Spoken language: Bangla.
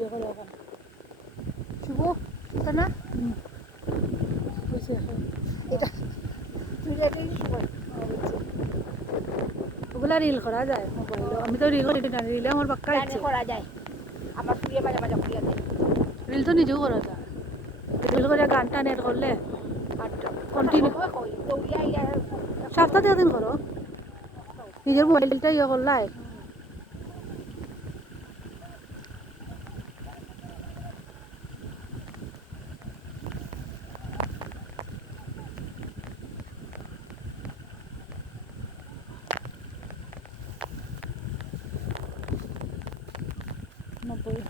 ভিডিও করে এখন শুভ এটা না বুঝছি এখন এটা তুই রেডি শুভ ওগুলা রিল করা যায় মোবাইল আমি তো রিল করি না রিলে আমার বাক্কা জানি ইচ্ছে করা যায় আমার শুয়ে মাঝে মাঝে করিয়া দেয় রিল তো নিজেও করা যায় রিল করে গানটা নেট করলে কন্টিনিউ দৌড়িয়া ইয়া সপ্তাহে দিন করো নিজের মোবাইলটা ইয়ে করলাই নব্বই